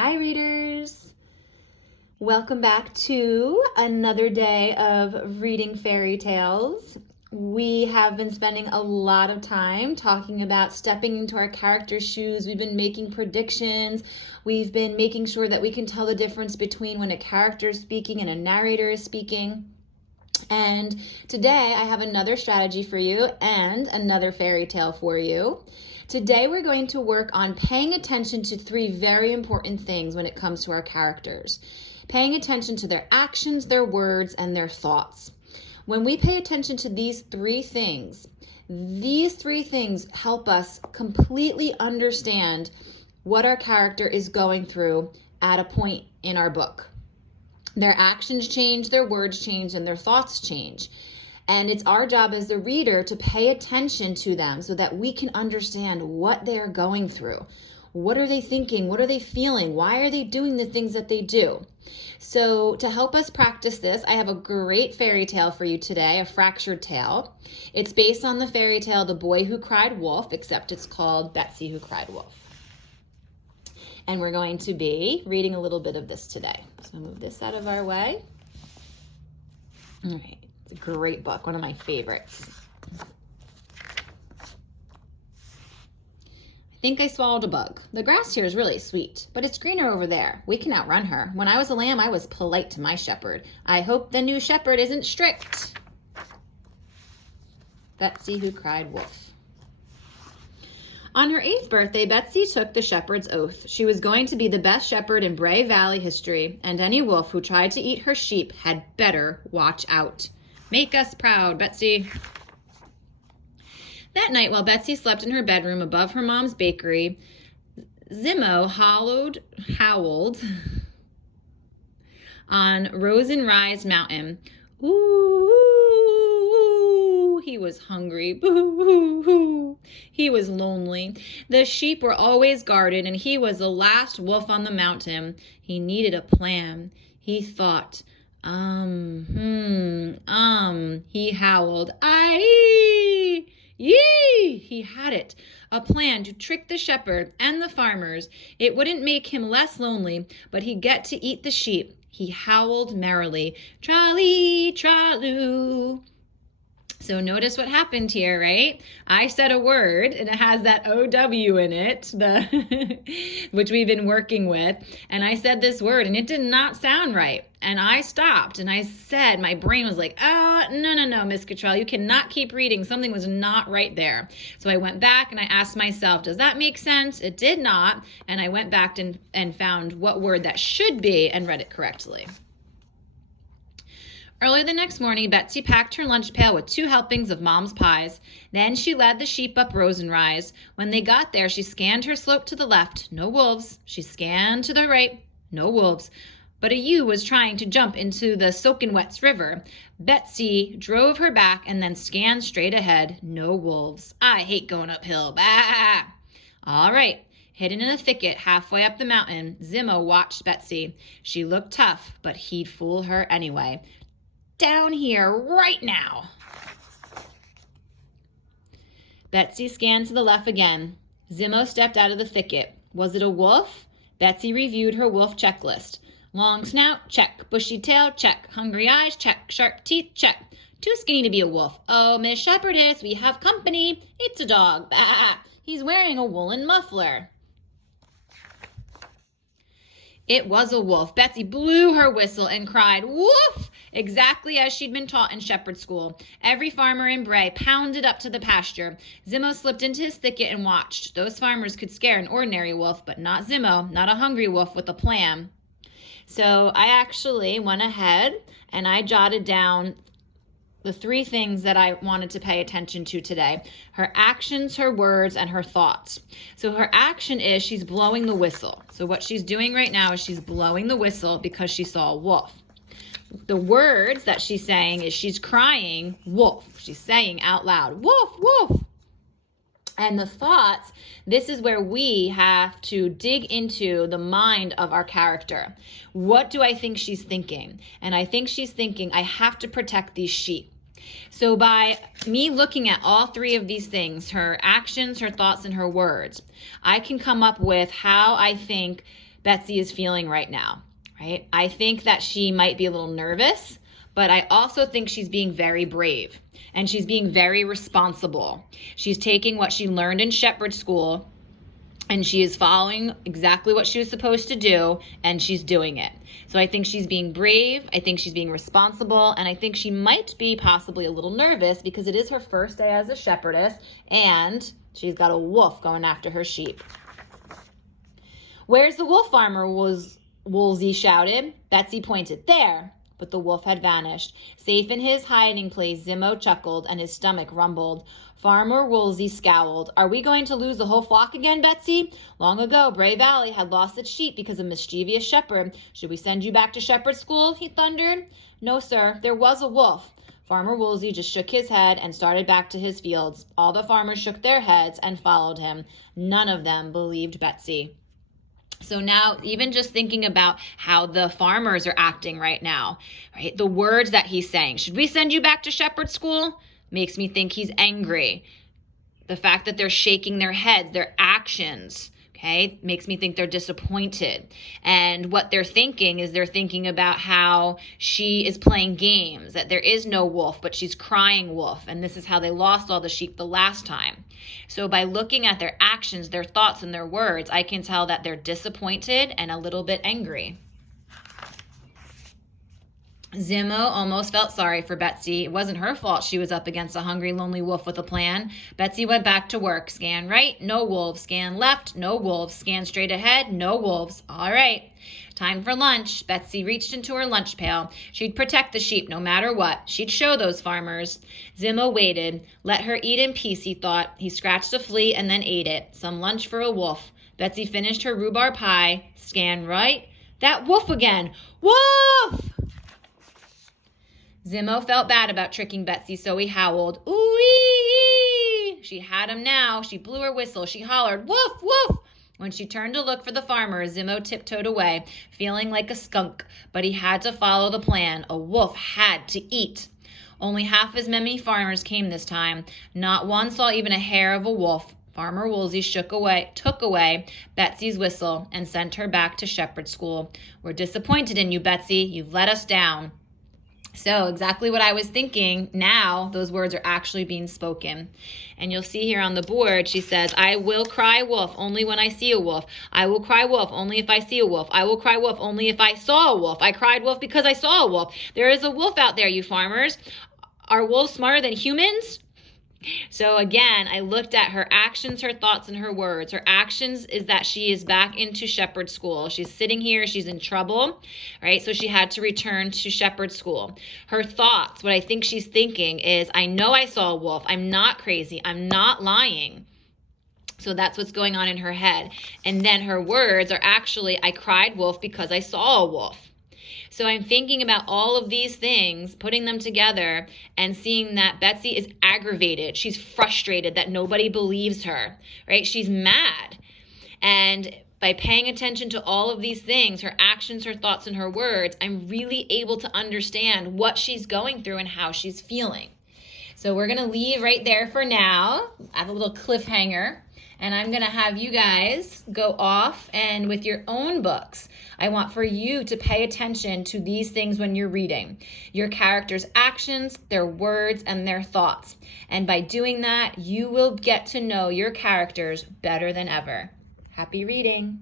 Hi, readers. Welcome back to another day of reading fairy tales. We have been spending a lot of time talking about stepping into our character's shoes. We've been making predictions. We've been making sure that we can tell the difference between when a character is speaking and a narrator is speaking. And today I have another strategy for you and another fairy tale for you. Today we're going to work on paying attention to three very important things when it comes to our characters. Paying attention to their actions, their words, and their thoughts. When we pay attention to these three things help us completely understand what our character is going through at a point in our book. Their actions change, their words change, and their thoughts change. And it's our job as the reader to pay attention to them so that we can understand what they are going through. What are they thinking? What are they feeling? Why are they doing the things that they do? So to help us practice this, I have a great fairy tale for you today, a fractured tale. It's based on the fairy tale The Boy Who Cried Wolf, except it's called Betsy Who Cried Wolf. And we're going to be reading a little bit of this today. So move this out of our way. All right. It's a great book, one of my favorites. I think I swallowed a bug. The grass here is really sweet, but it's greener over there. We can outrun her. When I was a lamb, I was polite to my shepherd. I hope the new shepherd isn't strict. Betsy Who Cried Wolf. On her 8th birthday, Betsy took the shepherd's oath. She was going to be the best shepherd in Bray Valley history, and any wolf who tried to eat her sheep had better watch out. Make us proud, Betsy. That night, while Betsy slept in her bedroom above her mom's bakery, Zimmo howled on Rosenrise Mountain. Ooh, he was hungry. Boo-hoo-hoo. He was lonely. The sheep were always guarded, and he was the last wolf on the mountain. He needed a plan. He thought, he howled, "Aye! Yee!" He had it, a plan to trick the shepherd and the farmers. It wouldn't make him less lonely, but he'd get to eat the sheep. He howled merrily, "Trolly, tralloo." So notice what happened here, right? I said a word, and it has that OW in it, which we've been working with. And I said this word, and it did not sound right. And I stopped, and I said, my brain was like, no, Miss Cottrell, you cannot keep reading. Something was not right there. So I went back, and I asked myself, does that make sense? It did not. And I went back and found what word that should be and read it correctly. Early the next morning, Betsy packed her lunch pail with 2 helpings of Mom's pies. Then she led the sheep up Rosenrise. When they got there, she scanned her slope to the left. No wolves. She scanned to the right. No wolves. But a ewe was trying to jump into the Soakenwets River. Betsy drove her back and then scanned straight ahead. No wolves. I hate going uphill. Bah! All right. Hidden in a thicket halfway up the mountain, Zimmo watched Betsy. She looked tough, but he'd fool her anyway. Down here right now. Betsy scanned to the left again. Zimmo stepped out of the thicket. Was it a wolf? Betsy reviewed her wolf checklist. Long snout, check. Bushy tail, check. Hungry eyes, check. Sharp teeth, check. Too skinny to be a wolf. Oh, Miss Shepherdess, we have company. It's a dog. Bah! He's wearing a woolen muffler. It was a wolf. Betsy blew her whistle and cried, "Woof!" exactly as she'd been taught in shepherd school. Every farmer in Bray pounded up to the pasture. Zimmo slipped into his thicket and watched. Those farmers could scare an ordinary wolf, but not Zimmo, not a hungry wolf with a plan. So I actually went ahead and I jotted down the 3 things that I wanted to pay attention to today. Her actions, her words, and her thoughts. So her action is she's blowing the whistle. So what she's doing right now is she's blowing the whistle because she saw a wolf. The words that she's saying is she's crying, wolf. She's saying out loud, wolf, wolf. And the thoughts, this is where we have to dig into the mind of our character. What do I think she's thinking? And I think she's thinking, I have to protect these sheep. So by me looking at all 3 of these things, her actions, her thoughts, and her words, I can come up with how I think Betsy is feeling right now, right? I think that she might be a little nervous, but I also think she's being very brave and she's being very responsible. She's taking what she learned in shepherd school and she is following exactly what she was supposed to do, and she's doing it. So I think she's being brave, I think she's being responsible, and I think she might be possibly a little nervous because it is her first day as a shepherdess, and she's got a wolf going after her sheep. "Where's the wolf, Farmer?" Woolsey shouted. Betsy pointed. "There." But the wolf had vanished. Safe in his hiding place, Zimmo chuckled and his stomach rumbled. Farmer Woolsey scowled. "Are we going to lose the whole flock again, Betsy? Long ago, Bray Valley had lost its sheep because of mischievous shepherd. Should we send you back to shepherd school?" he thundered. "No, sir. There was a wolf." Farmer Woolsey just shook his head and started back to his fields. All the farmers shook their heads and followed him. None of them believed Betsy. So now, even just thinking about how the farmers are acting right now, right? The words that he's saying, "Should we send you back to shepherd school?" makes me think he's angry. The fact that they're shaking their heads, their actions, okay, makes me think they're disappointed. And what they're thinking is they're thinking about how she is playing games, that there is no wolf, but she's crying wolf. And this is how they lost all the sheep the last time. So by looking at their actions, their thoughts, and their words, I can tell that they're disappointed and a little bit angry. Zimmo almost felt sorry for Betsy. It wasn't her fault she was up against a hungry, lonely wolf with a plan. Betsy went back to work. Scan right, no wolves. Scan left, no wolves. Scan straight ahead, no wolves. All right, time for lunch. Betsy reached into her lunch pail. She'd protect the sheep no matter what. She'd show those farmers. Zimmo waited. Let her eat in peace, he thought. He scratched a flea and then ate it. Some lunch for a wolf. Betsy finished her rhubarb pie. Scan right. That wolf again. Wolf! Zimmo felt bad about tricking Betsy, so he howled. Ooh-wee! She had him now. She blew her whistle. She hollered, "Woof, woof!" When she turned to look for the farmer, Zimmo tiptoed away, feeling like a skunk. But he had to follow the plan. A wolf had to eat. Only half as many farmers came this time. Not one saw even a hair of a wolf. Farmer Woolsey took away Betsy's whistle and sent her back to shepherd school. "We're disappointed in you, Betsy. You've let us down." So exactly what I was thinking, now those words are actually being spoken. And you'll see here on the board, she says, "I will cry wolf only when I see a wolf. I will cry wolf only if I see a wolf. I will cry wolf only if I saw a wolf. I cried wolf because I saw a wolf. There is a wolf out there, you farmers. Are wolves smarter than humans?" So again, I looked at her actions, her thoughts, and her words. Her actions is that she is back into shepherd school. She's sitting here, she's in trouble, right? So she had to return to shepherd school. Her thoughts, what I think she's thinking is, I know I saw a wolf. I'm not crazy. I'm not lying. So that's what's going on in her head. And then her words are actually, I cried wolf because I saw a wolf. So I'm thinking about all of these things, putting them together, and seeing that Betsy is aggravated. She's frustrated that nobody believes her, right? She's mad. And by paying attention to all of these things, her actions, her thoughts, and her words, I'm really able to understand what she's going through and how she's feeling. So we're going to leave right there for now. I have a little cliffhanger. And I'm going to have you guys go off and with your own books, I want for you to pay attention to these things when you're reading. Your characters' actions, their words, and their thoughts. And by doing that, you will get to know your characters better than ever. Happy reading.